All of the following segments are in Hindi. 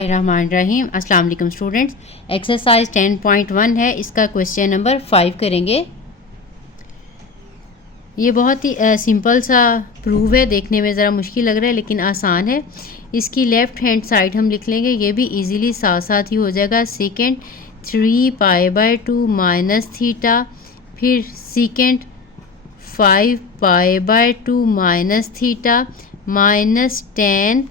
रहमान रहीम। अस्सलाम वालेकुम स्टूडेंट्स। एक्सरसाइज 10.1 है, इसका क्वेश्चन नंबर 5 करेंगे। ये बहुत ही सिंपल सा प्रूव है, देखने में ज़रा मुश्किल लग रहा है लेकिन आसान है। इसकी लेफ़्ट हैंड साइड हम लिख लेंगे, ये भी इजीली साथ साथ ही हो जाएगा। सेकेंड 3π/2 माइनस थीटा, फिर second 5π/2 minus theta minus tan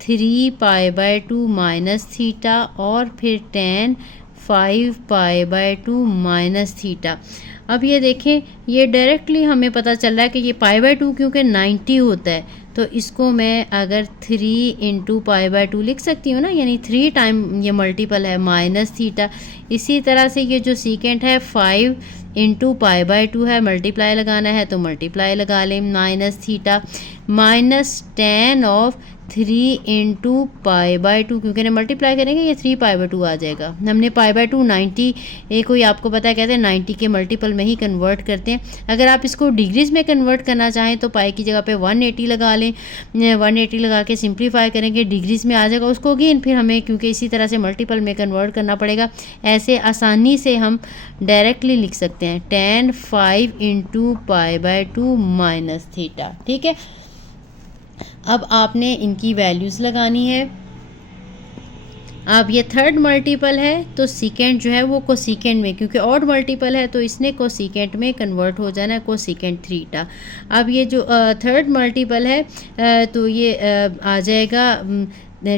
3π/2 minus theta और फिर tan 5π/2 माइनस थीटा। अब ये देखें, ये डायरेक्टली हमें पता चल रहा है कि ये π/2 क्योंकि 90 होता है, तो इसको मैं अगर 3 × π/2 लिख सकती हूँ ना, यानी 3 टाइम ये मल्टीपल है माइनस थीटा। इसी तरह से ये जो सीकेंट है 5 × π/2 है, मल्टीप्लाई लगाना है तो मल्टीप्लाई लगा लें minus theta minus tan of 3 × π/2, क्योंकि ना मल्टीप्लाई करेंगे ये 3π/2 आ जाएगा। हमने π/2 90 कोई आपको पता है कहते हैं 90 के मल्टीपल में ही कन्वर्ट करते हैं। अगर आप इसको डिग्रीज़ में कन्वर्ट करना चाहें तो पाई की जगह पे 180 लगा लें। 180 लगा के सिंप्लीफाई करेंगे, डिग्रीज़ में आ जाएगा उसको अगेन, फिर हमें क्योंकि इसी तरह से मल्टीपल में कन्वर्ट करना पड़ेगा। ऐसे आसानी से हम डायरेक्टली लिख सकते हैं tan 5 × π/2 माइनस थीटा। ठीक है, अब आपने इनकी वैल्यूज़ लगानी है। अब ये थर्ड मल्टीपल है तो सीकेंट जो है वो कोसीकेंट में, क्योंकि ऑड मल्टीपल है तो इसने कोसीकेंट में कन्वर्ट हो जाना है, कोसीकेंट थीटा। अब ये जो थर्ड मल्टीपल है तो ये आ जाएगा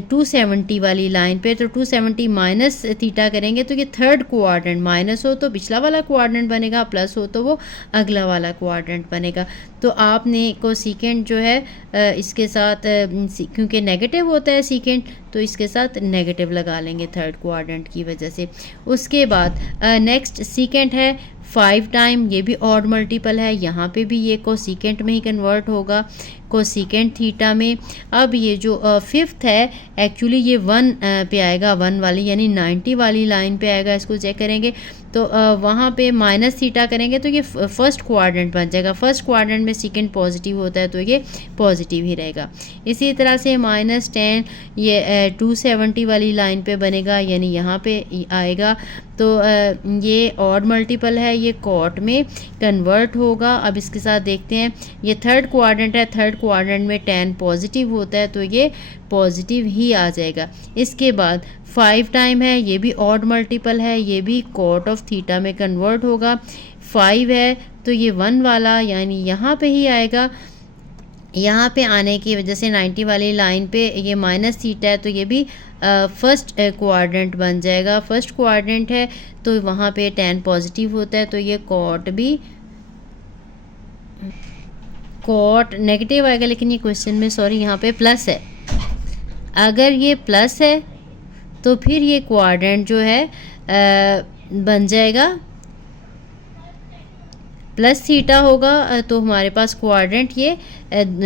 270 वाली लाइन पे, तो 270 माइनस थीटा करेंगे तो ये थर्ड क्वाड्रेंट, माइनस हो तो पिछला वाला क्वाड्रेंट बनेगा, प्लस हो तो वो अगला वाला क्वाड्रेंट बनेगा। तो आपने कोसीकेंट जो है इसके साथ क्योंकि नेगेटिव होता है सीकेंट, तो इसके साथ नेगेटिव लगा लेंगे थर्ड क्वाड्रेंट की वजह से। उसके बाद नेक्स्ट सीकेंट है 5 टाइम, ये भी ऑड मल्टीपल है, यहाँ पे भी ये कोसीकेंट में ही कन्वर्ट होगा, कोसीकेंट थीटा में। अब ये जो फिफ्थ है एक्चुअली ये 1 पे आएगा, 1 वाली यानी 90 वाली लाइन पे आएगा। इसको चेक करेंगे तो वहाँ पे माइनस थीटा करेंगे तो ये फर्स्ट क्वाड्रेंट बन जाएगा। फर्स्ट क्वाड्रेंट में सेकेंड पॉजिटिव होता है तो ये पॉजिटिव ही रहेगा। इसी तरह से माइनस 10 ये 270 वाली लाइन पे बनेगा, यानी यहाँ पे आएगा। तो ये ऑड मल्टीपल है, ये कॉट में कन्वर्ट होगा। अब इसके साथ देखते हैं, ये थर्ड क्वाड्रेंट है, थर्ड क्वाड्रेंट में tan पॉजिटिव होता है तो ये पॉजिटिव ही आ जाएगा। इसके बाद 5 टाइम है, ये भी ऑड मल्टीपल है, ये भी कॉट ऑफ थीटा में कन्वर्ट होगा। 5 है तो ये 1 वाला यानी यहाँ पे ही आएगा। यहाँ पे आने की वजह से 90 वाली लाइन पे ये माइनस थीटा है तो ये भी फर्स्ट क्वाड्रेंट बन जाएगा। फर्स्ट क्वाड्रेंट है तो वहाँ पे tan पॉजिटिव होता है तो ये कॉट भी कॉट नेगेटिव आएगा, लेकिन ये क्वेश्चन में सॉरी यहाँ पे प्लस है। अगर ये प्लस है तो फिर ये क्वाड्रेंट जो है बन जाएगा प्लस थीटा होगा, तो हमारे पास क्वाड्रेंट ये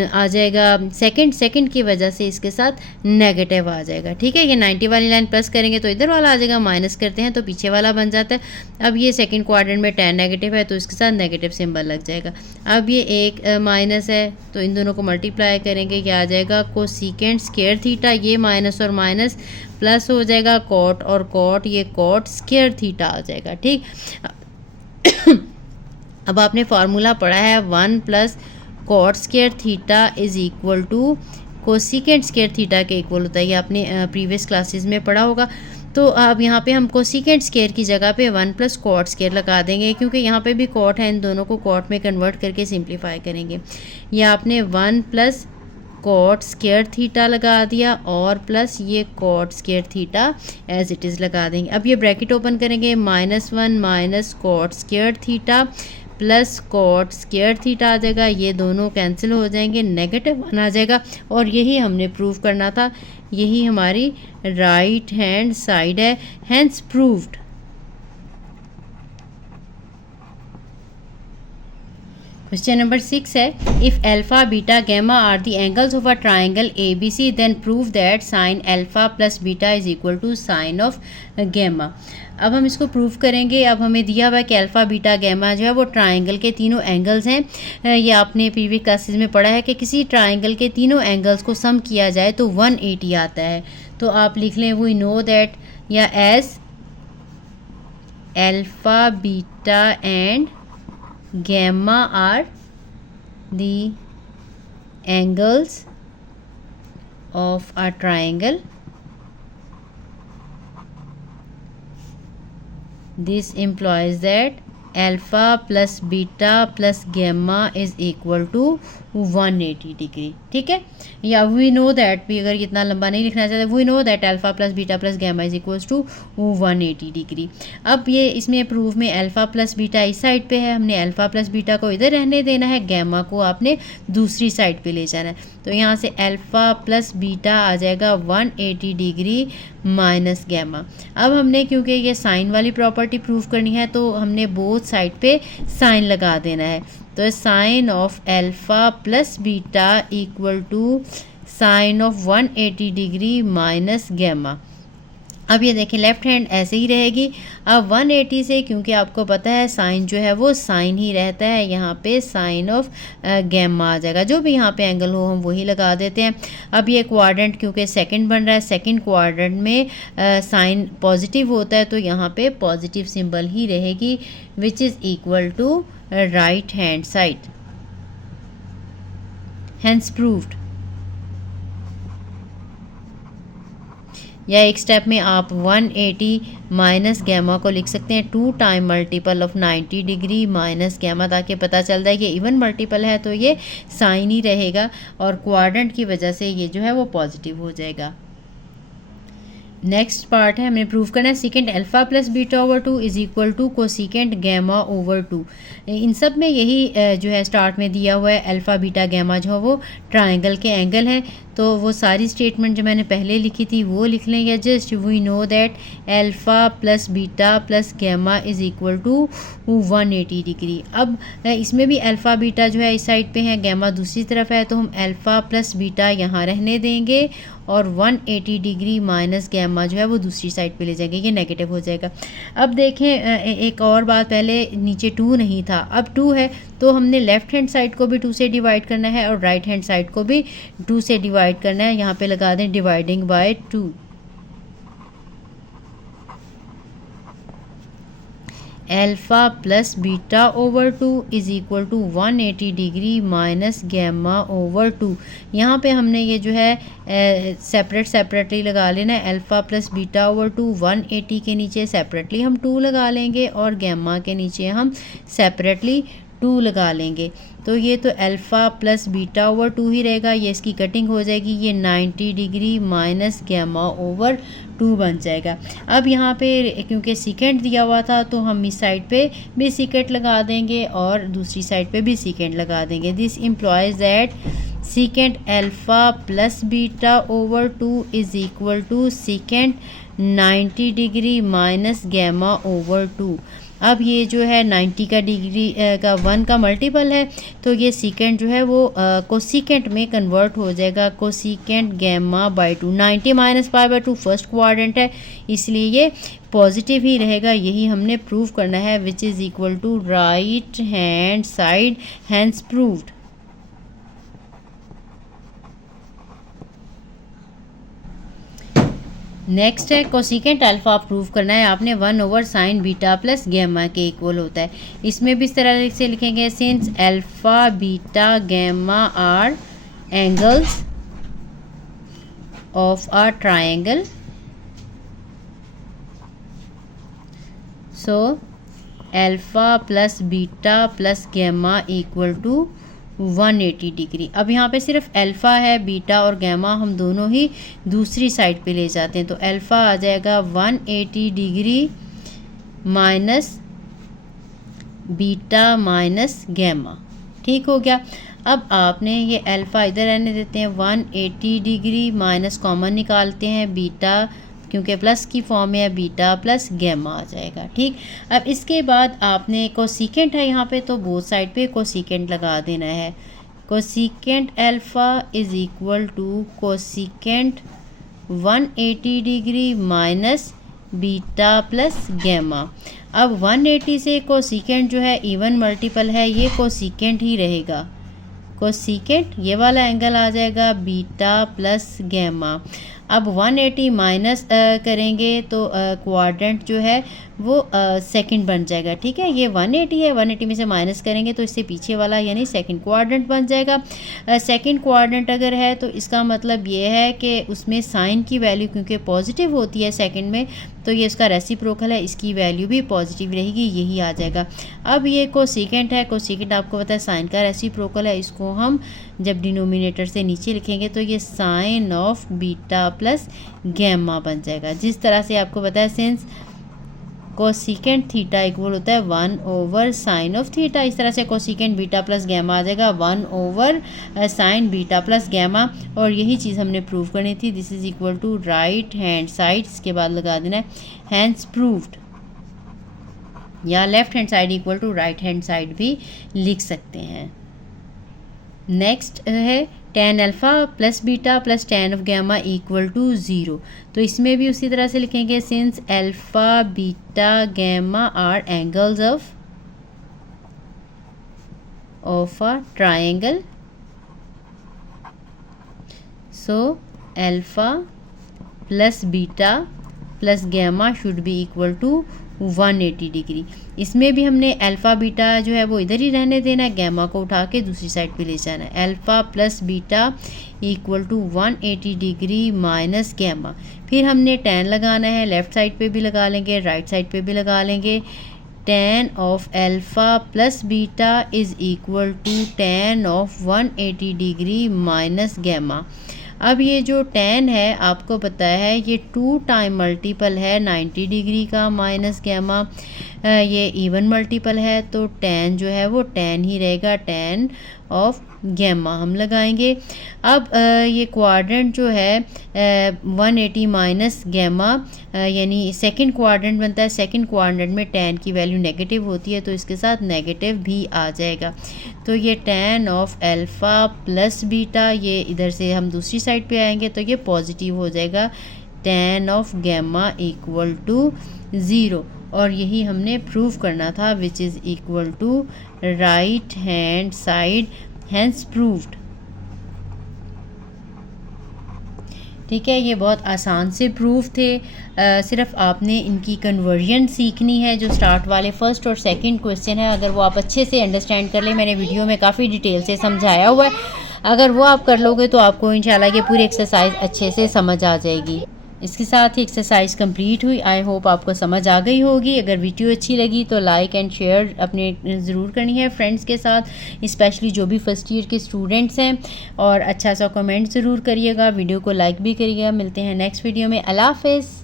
आ जाएगा सेकंड की वजह से इसके साथ नेगेटिव आ जाएगा। ठीक है, ये 90 वाली लाइन प्लस करेंगे तो इधर वाला आ जाएगा, माइनस करते हैं तो पीछे वाला बन जाता है। अब ये सेकंड क्वाड्रेंट में tan नेगेटिव है तो इसके साथ नेगेटिव सिंबल लग जाएगा। अब ये एक माइनस है तो इन दोनों को मल्टीप्लाई करेंगे, क्या आ जाएगा कोसीकेंट स्क्वायर थीटा, ये माइनस और माइनस प्लस हो जाएगा, कॉट और कॉट, ये कॉट स्क्वायर थीटा आ जाएगा। ठीक, अब आपने फार्मूला पढ़ा है 1 + cot square theta is equal to cosecant square theta के इक्वल होता है। ये आपने प्रीवियस क्लासेस में पढ़ा होगा। तो अब यहाँ पे हम कोसीकेंट स्क्वायर की जगह पे 1 + कॉट स्क्वायर लगा देंगे, क्योंकि यहाँ पे भी कॉट है, इन दोनों को कॉट में कन्वर्ट करके सिंप्लीफाई करेंगे। ये आपने 1 + कॉट स्क्वायर थीटा लगा दिया और प्लस ये cot square theta as it is लगा देंगे। अब ये ब्रैकेट ओपन करेंगे, -1 - cot square theta plus cot square theta आ जाएगा, ये दोनों कैंसिल हो जाएंगे, नेगेटिव 1 आ जाएगा। और यही हमने प्रूव करना था, यही हमारी राइट हैंड साइड है, हैंस प्रूव्ड। क्वेश्चन नंबर 6 है, if alpha beta gamma are the angles of a triangle ABC then prove that sine alpha plus beta is equal to sine of gamma. अब हम इसको प्रूव करेंगे। अब हमें दिया हुआ है कि अल्फ़ा बीटा गैमा जो है वो ट्राइंगल के तीनों एंगल्स हैं। ये आपने प्रीवियस क्लासेस में पढ़ा है कि किसी ट्राइंगल के तीनों एंगल्स को सम किया जाए तो 180 आता है। तो आप लिख लें वी नो दैट या as alpha beta and gamma are the angles of a triangle. This implies that alpha plus beta plus gamma is equal to 180 degree. ठीक है, या वी नो दैट भी अगर इतना लंबा नहीं लिखना चाहते, we know that alpha plus beta plus gamma is equals to 180 degree. अब ये इसमें प्रूफ में अल्फा प्लस बीटा इस साइड पे है, हमने अल्फा प्लस बीटा को इधर रहने देना है, गैमा को आपने दूसरी साइड पे ले जाना है. तो यहाँ से अल्फा प्लस बीटा आ जाएगा 180 डिग्री माइनस गैमा. अब हमने क्योंकि ये साइन वाली प्रॉपर्टी प्रूफ करनी है तो हमने बोथ साइड पे साइन लगा देना है. तो sine of alpha plus beta equal to sine of 180 degree minus gamma. अब ये देखें लेफ्ट हैंड ऐसे ही रहेगी. अब 180 से क्योंकि आपको पता है साइन जो है वो साइन ही रहता है, यहाँ पे साइन ऑफ गैमा आ जाएगा. जो भी यहाँ पे एंगल हो हम वही लगा देते हैं. अब ये क्वाड्रेंट क्योंकि सेकंड बन रहा है, सेकंड क्वाड्रेंट में साइन पॉजिटिव होता है तो यहाँ पे पॉजिटिव सिंबल ही रहेगी which is equal to right hand side. Hence proved. या एक स्टेप में आप 180 माइनस गैमा को लिख सकते हैं 2 time multiple of 90 degree minus gamma, ताकि पता चल जाए कि इवन मल्टीपल है तो ये साइन ही रहेगा और क्वाड्रेंट की वजह से ये जो है वो पॉजिटिव हो जाएगा. नेक्स्ट पार्ट है हमें प्रूव करना है secant alpha plus beta over 2 is equal to cosecant gamma over 2. इन सब में यही जो है स्टार्ट में दिया हुआ है. अल्फा बीटा गैमा जो है वो ट्राइंगल के एंगल हैं, तो वो सारी स्टेटमेंट जो मैंने पहले लिखी थी वो लिख लें. या just we know that alpha plus beta plus gamma is equal to 180 degree. अब इसमें भी अल्फा बीटा जो है इस साइड पे है, गैमा दूसरी तरफ है, तो हम अल्फा प्लस बीटा यहाँ रहने देंगे और 180 डिग्री माइनस गैमा जो है वो दूसरी साइड पे ले जाएंगे, ये नेगेटिव हो जाएगा. अब देखें एक और बात, पहले नीचे 2 नहीं था, अब 2 है, तो हमने लेफ्ट हैंड साइड को भी 2 से डिवाइड करना है और राइट हैंड साइड को भी 2 से डिवाइड करना है. यहाँ पे लगा दें dividing by 2. Alpha plus beta over 2 is equal to 180 degree minus gamma over 2. यहाँ पे हमने ये जो है सेपरेटली लगा लेना है. अल्फा प्लस बीटा ओवर 2 180 के नीचे सेपरेटली हम 2 लगा लेंगे और गैमा के नीचे हम सेपरेटली 2 लगा लेंगे. तो ये तो अल्फ़ा प्लस बीटा ओवर 2 ही रहेगा. ये इसकी कटिंग हो जाएगी, ये 90 डिग्री माइनस गैमा ओवर 2 बन जाएगा. अब यहाँ पे क्योंकि सीकेंट दिया हुआ था तो हम इस साइड पे भी सीकेंट लगा देंगे और दूसरी साइड पे भी सीकेंट लगा देंगे. This implies that secant alpha plus beta over 2 is equal to secant 90 degree minus gamma over 2. अब ये जो है 90 का डिग्री का 1 का मल्टीपल है, तो ये सीकेंट जो है वो कोसीकेंट में कन्वर्ट हो जाएगा. Cosecant gamma by 2. 90 minus pi by 2 first quadrant है, इसलिए ये पॉजिटिव ही रहेगा. यही हमने प्रूव करना है which is equal to right hand side. Hence proved. Next है कोसीकेंट अल्फा प्रूव करना है आपने 1 over sine beta plus gamma के इक्वल होता है. इसमें भी इस तरह से लिखेंगे since alpha beta gamma are angles of a triangle, so alpha plus beta plus gamma equal to 180 degree. अब यहाँ पे सिर्फ अल्फ़ा है, बीटा और गैमा हम दोनों ही दूसरी साइड पे ले जाते हैं, तो अल्फ़ा आ जाएगा 180 degree minus beta minus gamma. ठीक हो गया. अब आपने ये अल्फ़ा इधर रहने देते हैं, 180 डिग्री माइनस कॉमन निकालते हैं, बीटा क्योंकि प्लस की फॉर्म में है, बीटा प्लस गैमा आ जाएगा. ठीक. अब इसके बाद आपने कोसीकेंट है यहाँ पे, तो बोथ साइड पे कोसीकेंट लगा देना है. Cosecant alpha is equal to cosecant 180 degree minus beta plus gamma. अब 180 से कोसीकेंट जो है इवन मल्टीपल है, ये कोसीकेंट ही रहेगा. कोसीकेंट ये वाला एंगल आ जाएगा बीटा प्लस गैमा. अब 180 माइनस करेंगे तो क्वाड्रेंट जो है वो सेकंड बन जाएगा, ठीक है। ये 180 है, 180 में से माइनस करेंगे तो इससे पीछे वाला यानी सेकंड क्वाड्रेंट बन जाएगा। सेकंड क्वाड्रेंट अगर है तो इसका मतलब ये है कि उसमें साइन की वैल्यू क्योंकि पॉजिटिव होती है सेकंड में, तो ये इसका रेसिप्रोकल है, इसकी वैल्यू भी पॉजिटिव रहेगी, यही आ जाएगा। अब ये कोसेकेंट है, कोसेकेंट आपको पता है साइन का रेसिप्रोकल है, इसको हम जब डिनोमिनेटर से नीचे लिखेंगे तो ये sine of beta plus gamma बन जाएगा। जिस तरह से आपको पता है सिंस कोसेकेंट थीटा इक्वल होता है 1 ओवर साइन ऑफ थीटा, इस तरह से कोसेकेंट बीटा प्लस गैमा आ जाएगा 1 over sine beta plus gamma. और यही चीज़ हमने प्रूव करनी थी। This is equal to right hand side, इसके बाद लगा देना है हैंस प्रूव्ड, या left hand side equal to right hand side भी लिख सकते हैं। नेक्स्ट है tan alpha plus beta plus tan of gamma equal to 0। तो इसमें भी उसी तरह से लिखेंगे since alpha beta gamma are angles of a triangle, so alpha plus beta plus gamma should be equal to 180 degree. इसमें भी हमने अल्फ़ा बीटा जो है वो इधर ही रहने देना है, गैमा को उठा के दूसरी साइड पे ले जाना है। Alpha plus beta equal to 180 degree minus gamma. फिर हमने tan लगाना है, लेफ़्ट साइड पे भी लगा लेंगे, राइट साइड पे भी लगा लेंगे। tan of alpha plus beta is equal to tan of 180 degree minus gamma. अब ये जो tan है आपको पता है ये 2 टाइम मल्टीपल है 90 डिग्री का माइनस गैमा, ये इवन मल्टीपल है तो tan जो है वो tan ही रहेगा, tan ऑफ गैमा हम लगाएंगे। अब ये क्वाड्रेंट जो है 180 माइनस गैमा यानी सेकंड क्वाड्रेंट बनता है। सेकंड क्वाड्रेंट में tan की वैल्यू नेगेटिव होती है तो इसके साथ नेगेटिव भी आ जाएगा। तो ये tan of alpha plus beta, ये इधर से हम दूसरी साइड पे आएंगे तो ये पॉजिटिव हो जाएगा, tan of gamma equal to 0। और यही हमने प्रूव करना था, which is equal to right hand side hence proved. ठीक है, ये बहुत आसान से प्रूफ थे। सिर्फ आपने इनकी कन्वर्जन सीखनी है। जो स्टार्ट वाले फर्स्ट और सेकंड क्वेश्चन है, अगर वो आप अच्छे से अंडरस्टैंड कर ले, मैंने वीडियो में काफ़ी डिटेल से समझाया हुआ है, अगर वो आप कर लोगे तो आपको इंशाल्लाह ये पूरी एक्सरसाइज अच्छे से समझ आ जाएगी। इसके साथ ही एक्सरसाइज कंप्लीट हुई। आई होप आपको समझ आ गई होगी। अगर वीडियो अच्छी लगी तो लाइक एंड शेयर अपने ज़रूर करनी है फ्रेंड्स के साथ, स्पेशली जो भी फर्स्ट ईयर के स्टूडेंट्स हैं, और अच्छा सा कमेंट ज़रूर करिएगा, वीडियो को लाइक भी करिएगा। मिलते हैं नेक्स्ट वीडियो में। अल्लाह हाफ़िज़।